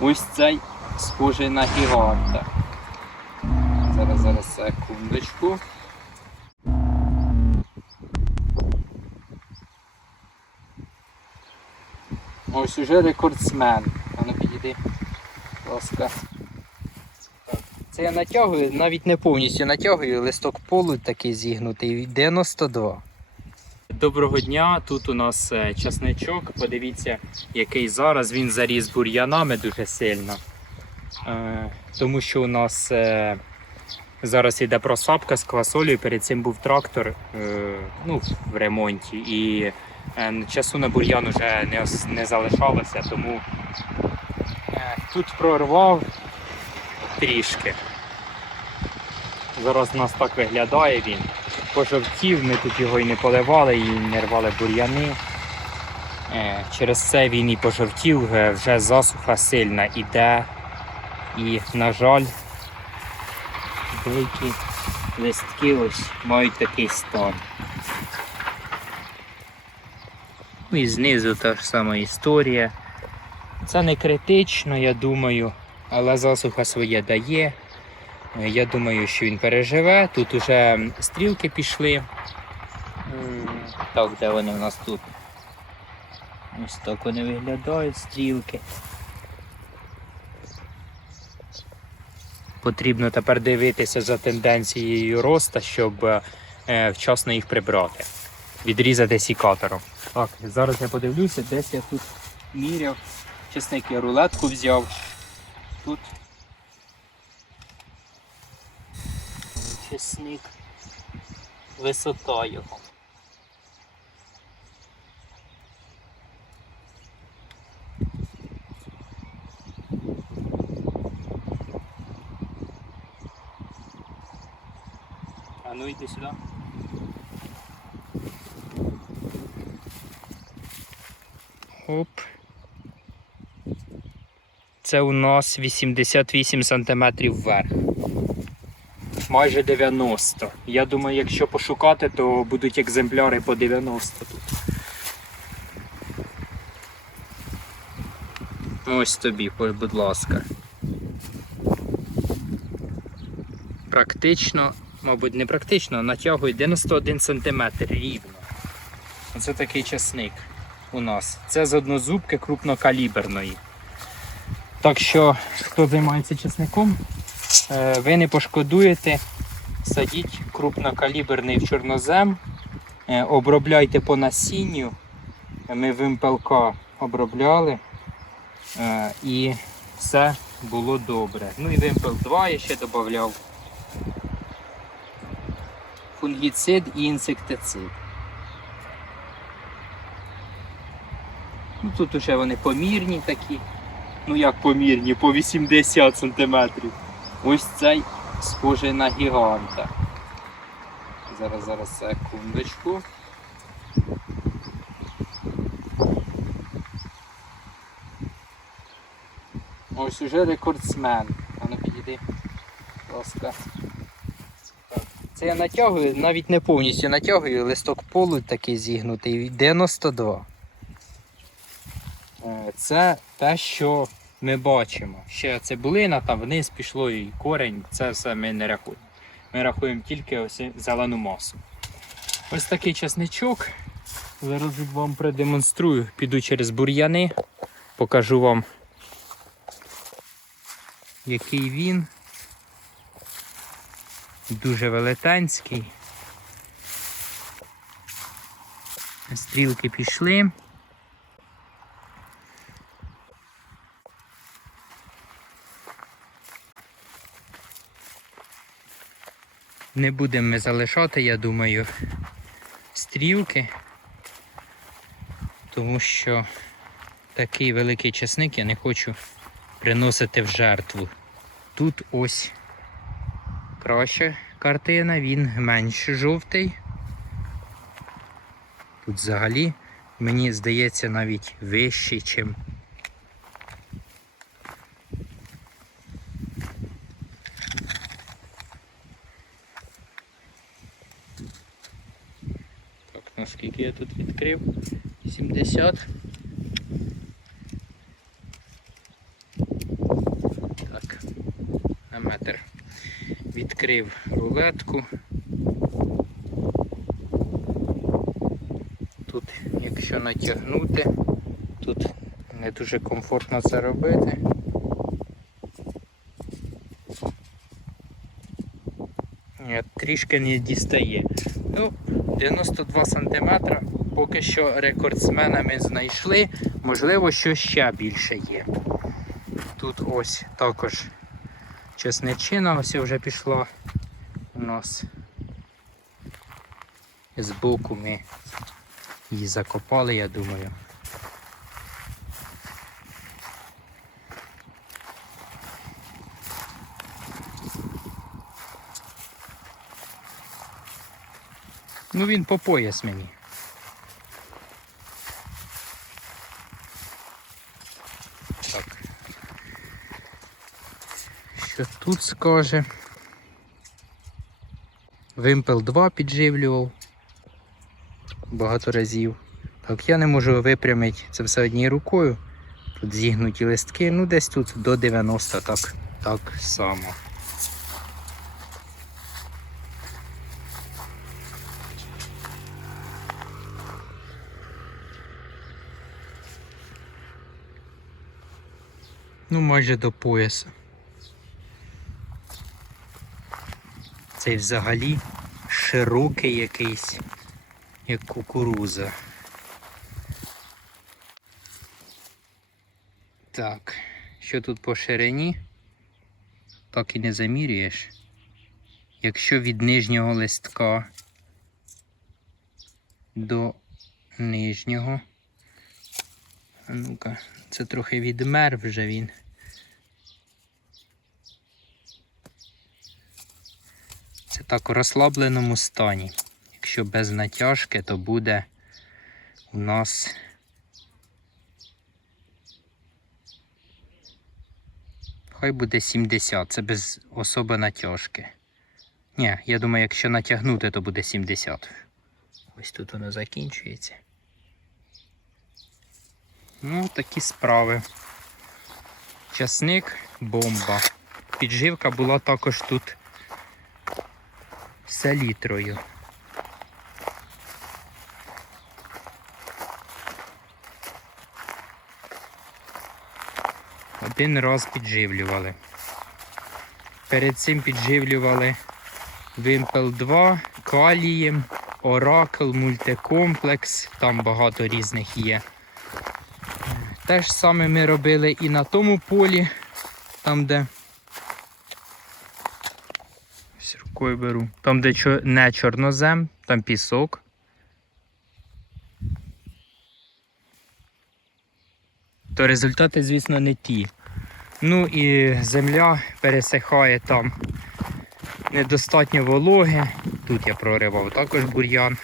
Ось цей схожий на гіганта. Зараз, зараз, секундочку. Ось уже рекордсмен. А ну підійди, будь ласка. Це я натягую, навіть не повністю натягую, листок полу такий зігнутий, 92. Доброго дня, тут у нас е, часничок. Подивіться, який зараз він заріс бур'янами дуже сильно. Е, тому що у нас е, зараз йде просапка з квасолею. Перед цим був трактор ну, в ремонті. І часу на бур'ян вже не, залишалося, тому тут прорвав трішки. Зараз у нас так виглядає він. Пожовтів, ми тут його і не поливали, і не рвали бур'яни. Е, Через це він і пожовтів, е, вже засуха сильна іде. І, на жаль, деякі листки ось мають такий стан. Ну і знизу та ж сама історія. Це не критично, я думаю, але засуха своє дає. Е, Я думаю, що він переживе. Тут уже стрілки пішли. Так, де вони у нас тут? Ось так вони виглядають, стрілки. Потрібно тепер дивитися за тенденцією росту, щоб е, вчасно їх прибрати. Відрізати сікатором. Так, зараз я подивлюся, десь я тут міряв. Чесник я рулетку взяв. Тут чесник. Висота його. А ну йди сюди. Оп. Це у нас 88 см вверх. Майже 90. Я думаю, якщо пошукати, то будуть екземпляри по 90 тут. Ось тобі, будь ласка. Практично, мабуть, не практично, натягує 91 см рівно. Оце такий часник у нас. Це з однозубки крупнокаліберної. Так що, хто займається часником, ви не пошкодуєте, садіть крупнокаліберний в чорнозем, е, обробляйте по насінню. Ми вимпелка обробляли е, і все було добре. Ну і вимпел 2 я ще додавав. Фунгіцид і інсектицид. Ну, тут уже вони помірні такі. Ну як помірні, по 80 см. Ось цей схожий на гіганта. Зараз, зараз, секундочку. Ось уже рекордсмен. А ну підійди, ласка. Це я натягую, навіть не повністю натягую, листок полу такий зігнутий, 92. Е, Це те, що ми бачимо. Ще цибулина, там вниз пішло і корень, це все ми не рахуємо. Ми рахуємо тільки ось зелену масу. Ось такий часничок. Зараз вам продемонструю. Піду через бур'яни, покажу вам, який він. Дуже велетенський. Стрілки пішли. Не будемо ми залишати, я думаю, стрілки, тому що такий великий часник я не хочу приносити в жертву. Тут ось краща картина, він менш жовтий. Тут взагалі, мені здається, навіть вищий, чим Так, наскільки я тут відкрив? 70. Так, на метр. Відкрив рулетку. Тут, якщо натягнути, тут не дуже комфортно це робити. Трішки не дістає. Ну, 92 см. Поки що рекордсмена ми знайшли. Можливо, що ще більше є. Тут ось також чесничина ось вже пішла у нас. Збоку ми її закопали, я думаю. Ну він по пояс мені. Так. Що тут скаже? Вимпел 2 підживлював багато разів. Так, я не можу випрямити це все однією рукою. Тут зігнуті листки, ну десь тут до 90 так, так само. Ну, майже до пояса. Цей взагалі широкий якийсь, як кукуруза. Так, що тут по ширині? Так і не замірюєш. Якщо від нижнього листка до нижнього. А ну-ка, це трохи відмер вже він. Це так у розслабленому стані. Якщо без натяжки, то буде у нас хай буде 70, це без особи натяжки. Ні, я думаю, якщо натягнути, то буде 70. Ось тут воно закінчується. Ну, такі справи. Часник бомба. Підживка була також тут селітрою. Один раз підживлювали. Перед цим підживлювали Вимпел 2, калієм, Оракл, мультикомплекс, там багато різних є. Те ж саме ми робили і на тому полі, там де. Ось рукою беру. Там, де не чорнозем, там пісок. То результати, звісно, не ті. Ну і земля пересихає там. Недостатньо вологи. Тут я проривав також бур'ян.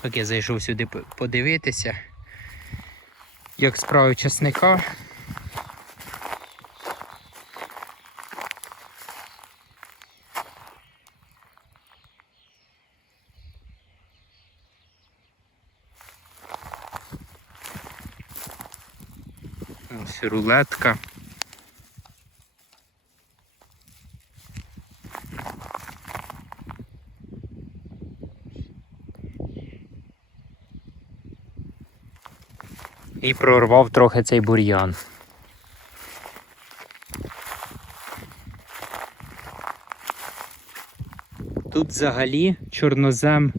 Так я зайшов сюди подивитися як справи часника. Ось рулетка. І прорвав трохи цей бур'ян. Тут взагалі чорнозем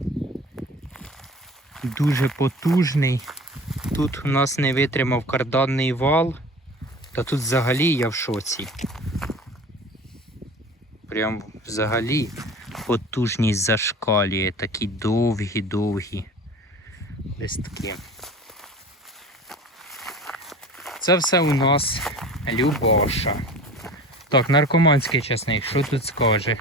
дуже потужний. Тут у нас не витримав карданний вал, та тут взагалі я в шоці. Прям взагалі потужність зашкалює, такі довгі-довгі листки. Це все у нас Любаша. Так, наркоманський часник, що тут скаже?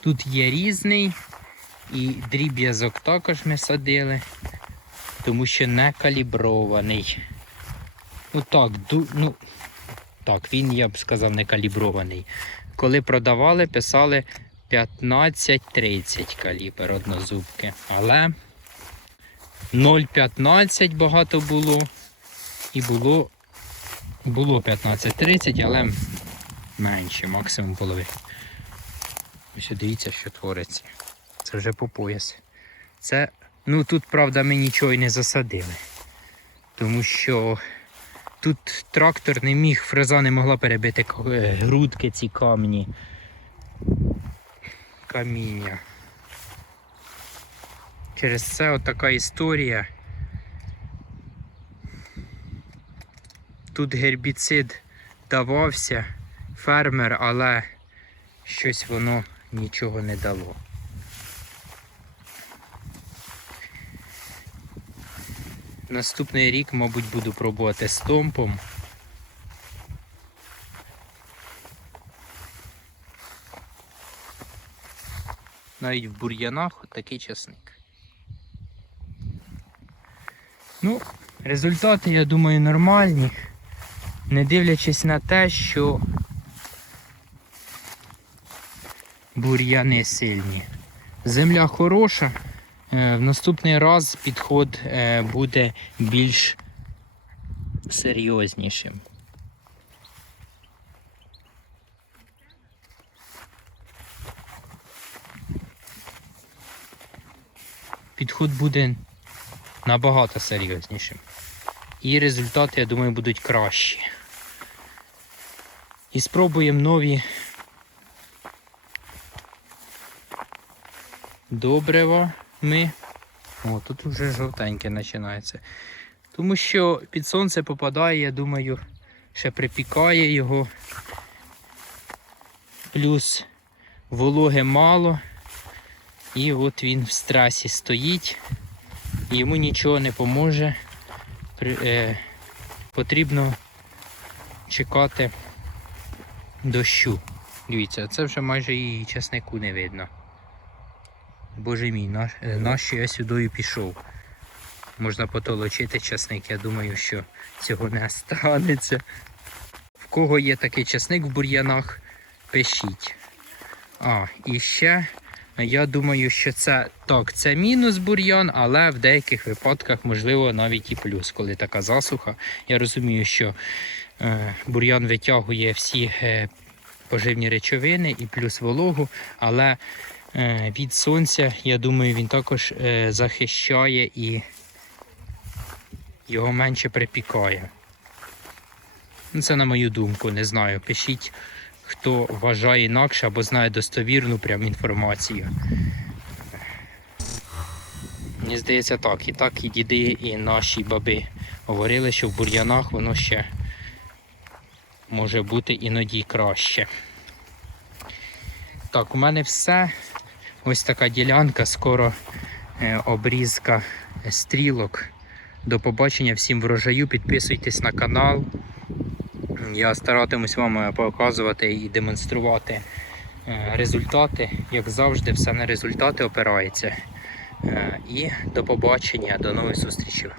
Тут є різний і дріб'язок також ми садили, тому що не калібрований. Ну так, ду, ну, так, він, я б сказав, не калібрований. Коли продавали, писали 15-30 калібр однозубки. Але 0,15 багато було. І було Було 15-30, але менше, максимум половина. Ось дивіться, що твориться. Це вже по пояс. Це, ну тут, правда, ми нічого і не засадили. Тому що тут трактор не міг, фреза не могла перебити е, грудки ці камні. Каміння. Через це от така історія. Тут гербіцид давався, фермер, але щось воно нічого не дало. Наступний рік, мабуть, буду пробувати з томпом. Навіть в бур'янах такий часник. Ну, результати, я думаю, нормальні. Не дивлячись на те, що бур'яни сильні. Земля хороша. Е, В наступний раз підход е, буде більш серйознішим. Підход буде набагато серйознішим. І результати, я думаю, будуть кращі. І спробуємо нові добрива ми. О, тут вже жовтеньке починається. Тому що під сонце попадає, я думаю, ще припікає його. Плюс вологи мало. І от він в стресі стоїть. Йому нічого не поможе. При- е, потрібно чекати дощу. Дивіться, це вже майже і часнику не видно. Боже мій, наш, е, нащо я сюди пішов. Можна потолочити часник, я думаю, що цього не станеться. В кого є такий часник в бур'янах, пишіть. А, і ще, я думаю, що це так, це мінус бур'ян, але в деяких випадках, можливо, навіть і плюс, коли така засуха. Я розумію, що е, бур'ян витягує всі е, поживні речовини і плюс вологу, але від сонця, я думаю, він також е, захищає і його менше припікає. Ну, Це на мою думку, не знаю. Пишіть, хто вважає інакше або знає достовірну прям інформацію. Мені здається так. І так і діди, і наші баби говорили, що в бур'янах воно ще може бути іноді краще. Так, у мене все. Ось така ділянка, скоро е, обрізка стрілок. До побачення всім врожаю. Підписуйтесь на канал. Я старатимусь вам е, показувати і демонструвати е, результати. Як завжди, все на результати опирається. І до побачення, до нових зустрічей.